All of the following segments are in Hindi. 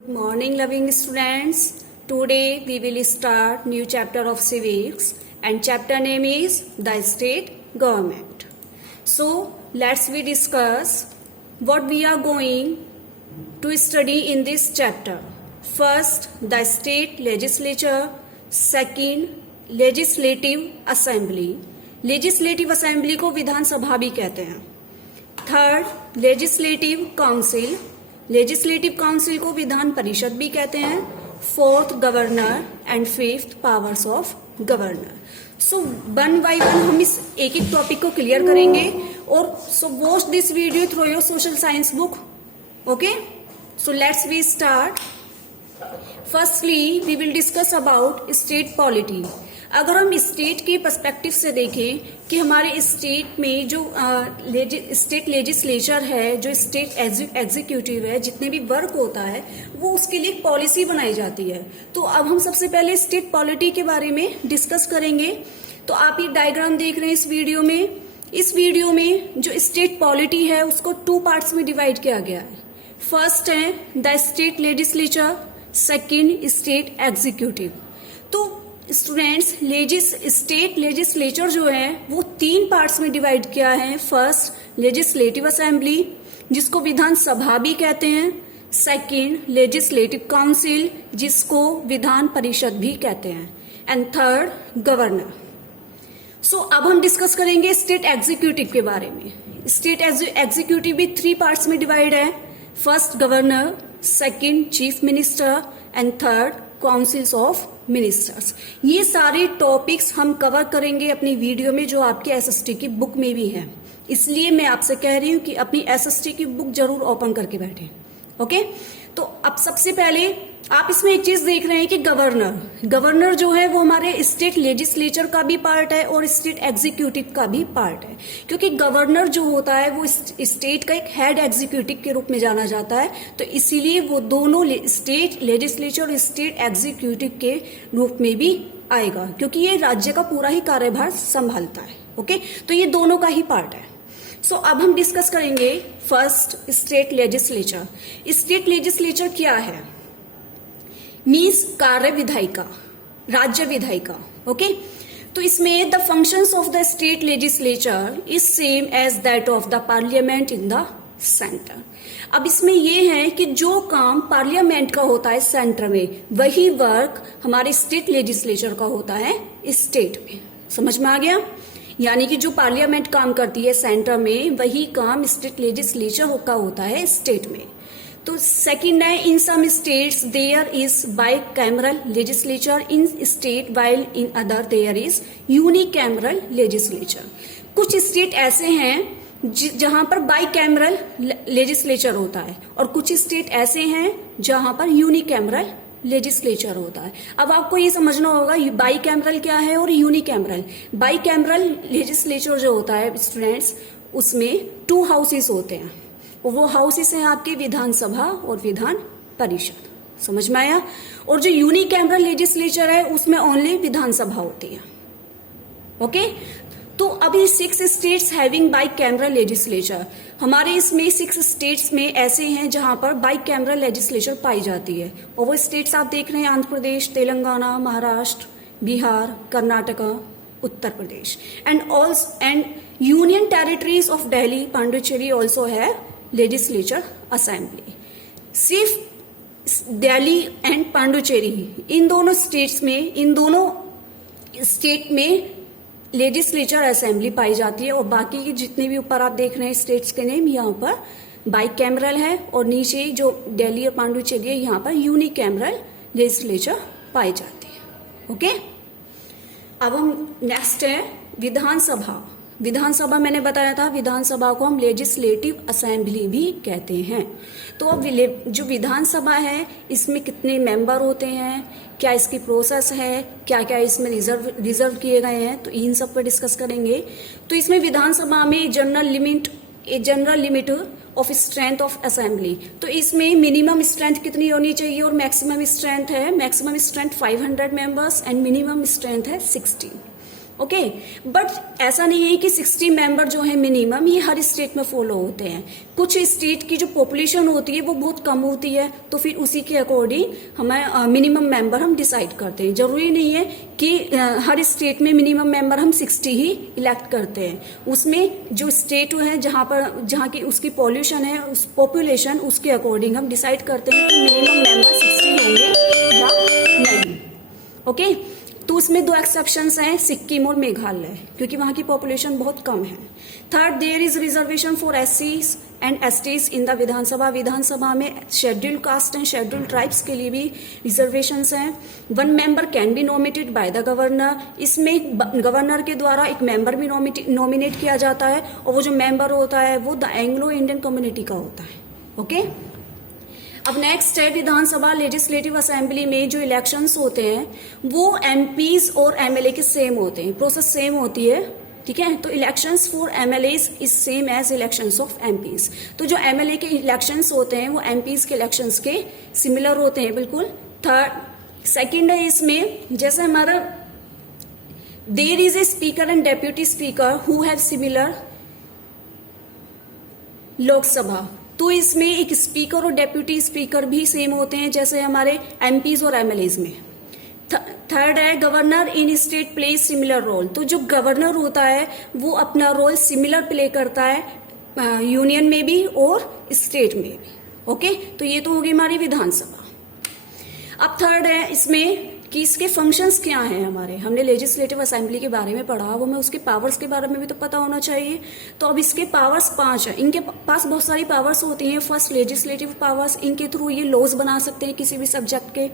Good morning, loving students. Today we will start new chapter of civics and chapter name is the state government. So let's we discuss what we are going to study in this chapter. First, the state legislature. Second, legislative assembly. Legislative assembly को विधानसभा भी कहते हैं. Third, legislative council. Legislative council को विधान परिषद भी कहते हैं. Fourth, governor and fifth, powers of governor. So one by one हम इस एक एक टॉपिक को क्लियर करेंगे और so watch this video through your social science book. Okay, so let's we start. Firstly we will discuss about state polity. अगर हम स्टेट के पर्सपेक्टिव से देखें कि हमारे स्टेट में जो स्टेट लेजिस्लेचर है, जो स्टेट एग्जीक्यूटिव है, जितने भी वर्क होता है वो उसके लिए एक पॉलिसी बनाई जाती है. तो अब हम सबसे पहले स्टेट पॉलिटी के बारे में डिस्कस करेंगे. तो आप ये डायग्राम देख रहे हैं इस वीडियो में. इस वीडियो में जो स्टेट पॉलिटी है उसको 2 पार्ट्स में डिवाइड किया गया है. फर्स्ट है the state legislature, second state executive. तो स्टूडेंट्स, स्टेट लेजिस्लेचर जो है वो 3 पार्ट्स में डिवाइड किया है. फर्स्ट, लेजिस्लेटिव असेंबली जिसको विधानसभा भी कहते हैं. सेकेंड, लेजिस्लेटिव काउंसिल जिसको विधान परिषद भी कहते हैं. And third, governor. सो अब हम डिस्कस करेंगे स्टेट एग्जीक्यूटिव के बारे में. स्टेट एग्जीक्यूटिव भी 3 पार्ट्स में डिवाइड है. First, governor, second, chief minister and third, councils of ministers. ये सारे टॉपिक्स हम कवर करेंगे अपनी वीडियो में जो आपके एसएसटी की बुक में भी है. इसलिए मैं आपसे कह रही हूं कि अपनी एसएसटी की बुक जरूर ओपन करके बैठे. ओके, तो अब सबसे पहले आप इसमें एक चीज देख रहे हैं कि गवर्नर जो है वो हमारे स्टेट लेजिस्लेचर का भी पार्ट है और स्टेट एग्जीक्यूटिव का भी पार्ट है. क्योंकि गवर्नर जो होता है वो स्टेट का एक हेड एग्जीक्यूटिव के रूप में जाना जाता है. तो इसीलिए वो दोनों स्टेट लेजिस्लेचर और स्टेट एग्जीक्यूटिव के रूप में भी आएगा क्योंकि ये राज्य का पूरा ही कार्यभार संभालता है. ओके, तो ये दोनों का ही पार्ट है. सो अब हम डिस्कस करेंगे first, state legislature. State legislature क्या है? मीन्स कार्य विधायिका, राज्य विधायिका. ओके, तो इसमें the functions of the state legislature is same as that of the parliament in the center. अब इसमें यह है कि जो काम पार्लियामेंट का होता है सेंटर में, वही वर्क हमारे स्टेट लेजिस्लेचर का होता है स्टेट में. समझ में आ गया? यानी कि जो पार्लियामेंट काम करती है सेंटर में, वही काम स्टेट लेजिस्लेचर का होता है स्टेट में. तो सेकंड है, in some states there is bicameral legislature in state while in other there is unicameral legislature. कुछ स्टेट ऐसे हैं जहां पर बाइकैमरल लेजिस्लेचर होता है और कुछ स्टेट ऐसे हैं जहां पर यूनिकैमरल लेजिस्लेचर होता है. अब आपको ये समझना होगा बाइकैमरल क्या है और यूनिकैमरल. बाइकैमरल लेजिस्लेचर जो होता है स्टूडेंट्स, उसमें 2 हाउसेस होते हैं. वो हाउसेस हैं आपके विधानसभा और विधान परिषद. समझ में आया? और जो यूनिकैमरल लेजिस्लेचर है उसमें ओनली विधानसभा होती है. ओके, तो अभी 6 स्टेट्स हैविंग बाइकैमरल लेजिस्लेचर. हमारे इसमें 6 स्टेट्स में ऐसे हैं जहां पर बाइकैमरल लेजिस्लेचर पाई जाती है. और वो स्टेट्स आप देख रहे हैं Andhra Pradesh, Telangana, Maharashtra, Bihar, Karnataka, Uttar Pradesh. And union territories of Delhi, Pondicherry also है लेजिस्लेचर असेंबली. सिर्फ दिल्ली एंड पांडिचेरी, इन दोनों स्टेट में लेजिस्लेचर असेंबली पाई जाती है. और बाकी के जितने भी ऊपर आप देख रहे हैं स्टेट्स के नेम, यहाँ पर बाइकैमरल है और नीचे जो दिल्ली और पांडिचेरी है यहाँ पर यूनिकैमरल लेजिस्लेचर पाई जाती है. ओके, अब हम नेक्स्ट है विधानसभा. विधानसभा मैंने बताया था, विधानसभा को हम लेजिस्लेटिव असेंबली भी कहते हैं. तो अब जो विधानसभा है इसमें कितने मेंबर होते हैं, क्या इसकी प्रोसेस है, क्या क्या इसमें रिजर्व किए गए हैं, तो इन सब पर डिस्कस करेंगे. तो इसमें विधानसभा में general limit of strength of assembly. तो इसमें मिनिमम स्ट्रेंथ कितनी होनी चाहिए और मैक्सिमम स्ट्रेंथ है 500 मेंबर्स एंड मिनिमम स्ट्रेंथ है 60. ओके। बट ऐसा नहीं है कि 60 मेंबर जो है मिनिमम, ये हर स्टेट में फॉलो होते हैं। कुछ स्टेट की जो पॉपुलेशन होती है वो बहुत कम होती है, तो फिर उसी के अकॉर्डिंग हमें मिनिमम मेंबर हम डिसाइड करते हैं। जरूरी नहीं है कि हर स्टेट में मिनिमम मेंबर हम 60 ही इलेक्ट करते हैं। उसमें जो स्टेट है जहाँ की उसकी पॉल्यूशन है, उस पॉपुलेशन, उसके अकॉर्डिंग हम डिसाइड करते हैं कि मिनिमम मेंबर 60 होंगे या नहीं। ओके। तो उसमें 2 एक्सेप्शंस हैं, सिक्किम और मेघालय, क्योंकि वहां की पॉपुलेशन बहुत कम है। Third, there is reservation for एससीज and STs in the Vidhan Sabha. Vidhan Sabha में scheduled caste and scheduled tribes के लिए भी रिजर्वेशंस हैं। 1 member can be nominated by the governor. इसमें गवर्नर के द्वारा एक मेंबर भी नॉमिनेट किया जाता है, और वो जो मेंबर होता है वो द एंग्लो इंडियन कम्युनिटी का होता है। ओके। अब नेक्स्ट है विधानसभा लेजिस्लेटिव असेंबली में जो इलेक्शंस होते हैं वो एमपीज और एमएलए के सेम होते हैं, प्रोसेस सेम होती है। ठीक है। तो elections for MLAs is same as elections of MPs. तो जो एमएलए के इलेक्शंस होते हैं वो एमपीज के इलेक्शंस के सिमिलर होते हैं बिल्कुल। सेकंड है इसमें, जैसे हमारा there is a speaker and deputy speaker who have similar Lok Sabha, तो इसमें एक स्पीकर और डेप्यूटी स्पीकर भी सेम होते हैं जैसे हमारे एमपीज और एमएलएज में। थर्ड है governor in state play similar role. तो जो गवर्नर होता है वो अपना रोल सिमिलर प्ले करता है यूनियन में भी और स्टेट में भी। ओके। तो ये तो होगी हमारी विधानसभा। अब थर्ड है इसमें कि इसके फंक्शंस क्या हैं हमारे। हमने लेजिस्लेटिव असेंबली के बारे में पढ़ा, वो हमें उसके पावर्स के बारे में भी तो पता होना चाहिए। तो अब इसके पावर्स 5 हैं। इनके पास बहुत सारी पावर्स होती हैं। फर्स्ट, लेजिस्लेटिव पावर्स, इनके थ्रू ये लॉज बना सकते हैं किसी भी सब्जेक्ट के।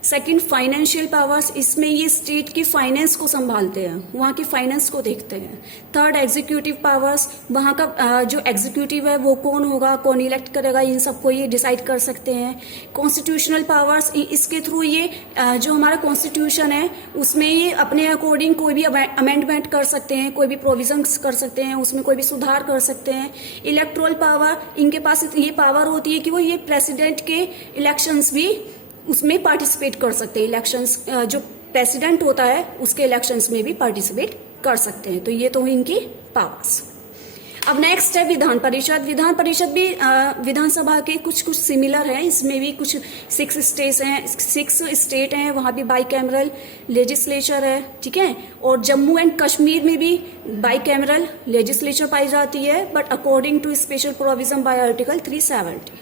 सेकंड, फाइनेंशियल पावर्स, इसमें ये स्टेट की फाइनेंस को संभालते हैं, वहाँ की फाइनेंस को देखते हैं। थर्ड, एग्जीक्यूटिव पावर्स, वहाँ का जो एग्जीक्यूटिव है वो कौन होगा, कौन इलेक्ट करेगा, इन सबको ये डिसाइड कर सकते हैं। कॉन्स्टिट्यूशनल पावर्स, इसके थ्रू ये जो हमारा कॉन्स्टिट्यूशन है उसमें ये अपने अकॉर्डिंग कोई भी अमेंडमेंट कर सकते हैं, कोई भी प्रोविजंस कर सकते हैं, उसमें कोई भी सुधार कर सकते हैं। इलेक्टोरल पावर, इनके पास ये पावर होती है कि वो ये प्रेसिडेंट के इलेक्शंस भी उसमें पार्टिसिपेट कर सकते हैं। इलेक्शंस जो प्रेसिडेंट होता है उसके इलेक्शंस में भी पार्टिसिपेट कर सकते हैं। तो ये तो इनकी पावर्स। अब नेक्स्ट है विधान परिषद। विधान परिषद भी विधानसभा के कुछ सिमिलर है। इसमें भी कुछ 6 स्टेट हैं, वहां भी बाई कैमरल लेजिस्लेचर है। ठीक है। और जम्मू एंड कश्मीर में भी बाई कैमरल लेजिस्लेचर पाई जाती है, but according to special provision by article 370।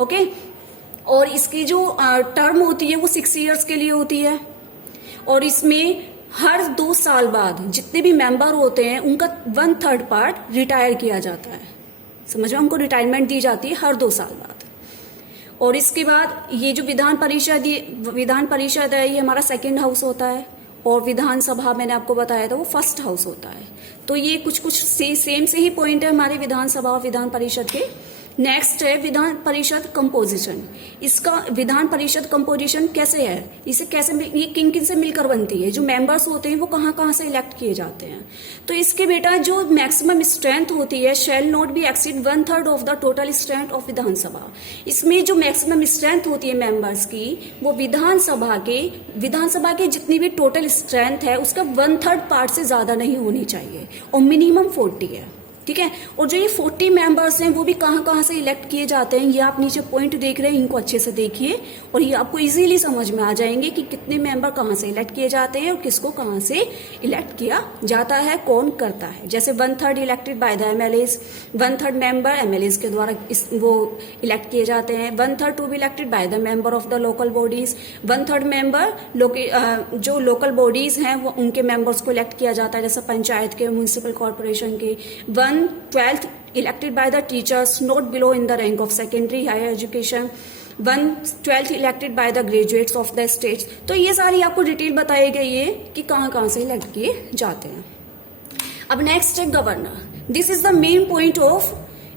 Okay. और इसकी जो टर्म होती है वो 6 इयर्स के लिए होती है, और इसमें हर 2 साल बाद जितने भी मेंबर होते हैं उनका 1/3 पार्ट रिटायर किया जाता है। समझ में, उनको रिटायरमेंट दी जाती है हर 2 साल बाद। और इसके बाद ये जो विधान परिषद है ये हमारा 2nd हाउस होता है, और विधानसभा मैंने आपको बताया था वो 1st हाउस होता है। तो ये कुछ सेम से ही पॉइंट है हमारे विधानसभा और विधान परिषद के। नेक्स्ट है विधान परिषद कंपोजिशन। इसका विधान परिषद कंपोजिशन कैसे है, इसे कैसे ये किन किन से मिलकर बनती है, जो मेंबर्स होते हैं वो कहाँ कहाँ से इलेक्ट किए जाते हैं। तो इसके बेटा जो मैक्सिमम स्ट्रेंथ होती है shall not be exceed 1/3 of the total strength of Vidhan Sabha. इसमें जो मैक्सिमम स्ट्रेंथ होती है मेंबर्स की वो विधानसभा के जितनी भी टोटल स्ट्रेंथ है उसका 1/3 पार्ट से ज्यादा नहीं होनी चाहिए, और मिनिमम 40 है। ठीक है। और जो ये 40 मेंबर्स हैं वो भी कहाँ कहाँ से इलेक्ट किए जाते हैं, ये आप नीचे पॉइंट देख रहे हैं, इनको अच्छे से देखिए और ये आपको इजीली समझ में आ जाएंगे कि कितने मेंबर कहाँ से इलेक्ट किए जाते हैं और किसको कहाँ से इलेक्ट किया जाता है, कौन करता है। जैसे 1/3 elected by the MLAs, 1/3 member MLAs के द्वारा वो इलेक्ट किए जाते हैं। 1/3 to be elected by the member of the local bodies, 1/3 member जो लोकल बॉडीज हैं वो उनके मेंबर्स को इलेक्ट किया जाता है, जैसे पंचायत के, म्युनिसिपल कॉर्पोरेशन के। 1/12 elected by the teachers not below in the rank of secondary higher education, 1/12 elected by the graduates of the states। तो ये सारी आपको डिटेल बताई गई है कि कहाँ कहाँ से इलेक्ट किए जाते हैं। अब नेक्स्ट है governor. This is the main point of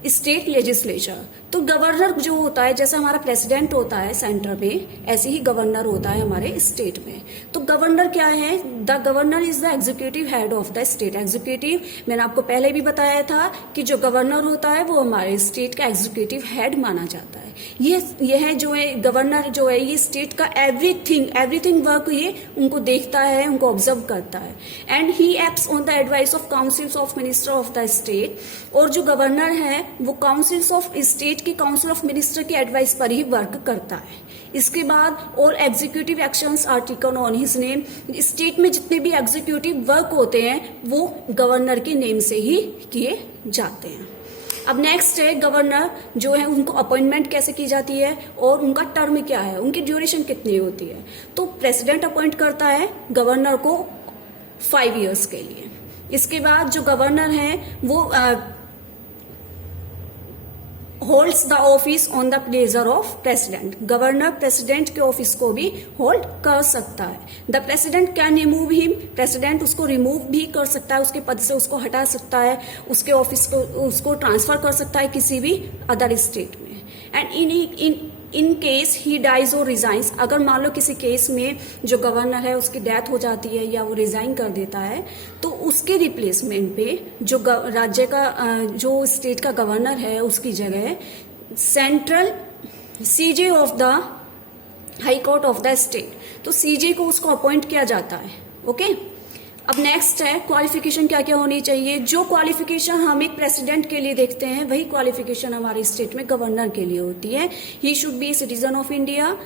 state legislature. तो गवर्नर जो होता है, जैसे हमारा प्रेसिडेंट होता है सेंटर में, ऐसे ही गवर्नर होता है हमारे स्टेट में। तो गवर्नर क्या है? The governor is the executive head of the state. Executive, मैंने आपको पहले भी बताया था कि जो गवर्नर होता है वो हमारे स्टेट का एग्जीक्यूटिव हेड माना जाता है। यह जो है गवर्नर जो है, ये स्टेट का एवरीथिंग वर्क ये उनको देखता है, उनको ऑब्जर्व करता है। And he acts on the advice of councils of minister of the state. और जो गवर्नर है वो काउंसिल्स ऑफ स्टेट की काउंसिल ऑफ मिनिस्टर की एडवाइस पर ही वर्क करता है। इसके बाद और executive actions are taken on his name. State में जितने भी एग्जीक्यूटिव वर्क होते हैं वो गवर्नर के नेम से ही किए जाते हैं। अब नेक्स्ट है गवर्नर जो है, उनको अपॉइंटमेंट कैसे की जाती है और उनका टर्म क्या है, उनकी ड्यूरेशन कितनी होती है। तो प्रेसिडेंट अपॉइंट करता है गवर्नर को 5 इयर्स के लिए। इसके बाद जो गवर्नर है वो holds the office on the pleasure of president. Governor president के ऑफिस को भी होल्ड कर सकता है। The president can remove him. President उसको रिमूव भी कर सकता है, उसके पद से उसको हटा सकता है, उसके ऑफिस को उसको ट्रांसफर कर सकता है किसी भी अदर स्टेट में। And in case he dies और रिजाइंस, अगर मान लो किसी केस में जो गवर्नर है उसकी डेथ हो जाती है या वो रिजाइन कर देता है, तो उसके रिप्लेसमेंट पे जो राज्य का जो स्टेट का गवर्नर है उसकी जगह central CJ of the high court of the state, तो सीजे को उसको अपॉइंट किया जाता है। ओके, अब नेक्स्ट है क्वालिफिकेशन क्या क्या होनी चाहिए। जो क्वालिफिकेशन हम एक प्रेसिडेंट के लिए देखते हैं वही क्वालिफिकेशन हमारे स्टेट में गवर्नर के लिए होती है। He should be citizen of India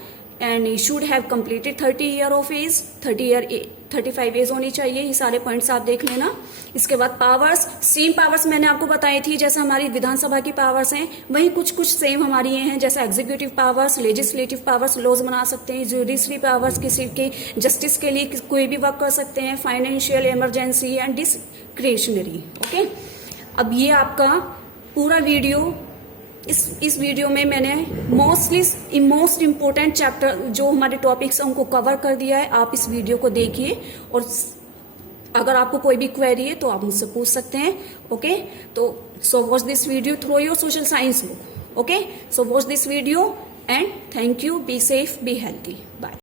and he should have completed 30 year of age, 35 age होनी चाहिए। ये सारे पॉइंट्स आप देख लेना। इसके बाद पावर्स, सेम पावर्स मैंने आपको बताई थी, जैसे हमारी विधानसभा की पावर्स हैं वही कुछ सेम हमारी ये हैं, जैसे executive powers, legislative powers, laws बना सकते हैं, जुडिशरी पावर्स किसी के जस्टिस के लिए कोई भी वर्क कर सकते हैं, financial emergency and discretionary. Okay, अब ये आपका पूरा वीडियो, इस वीडियो में मैंने मोस्ट इम्पोर्टेंट चैप्टर जो हमारे टॉपिक्स हैं उनको कवर कर दिया है। आप इस वीडियो को देखिए और अगर आपको कोई भी क्वेरी है तो आप मुझसे पूछ सकते हैं। ओके, तो so watch this video through your social science book. Okay, so watch this video and thank you. Be safe, be healthy, bye.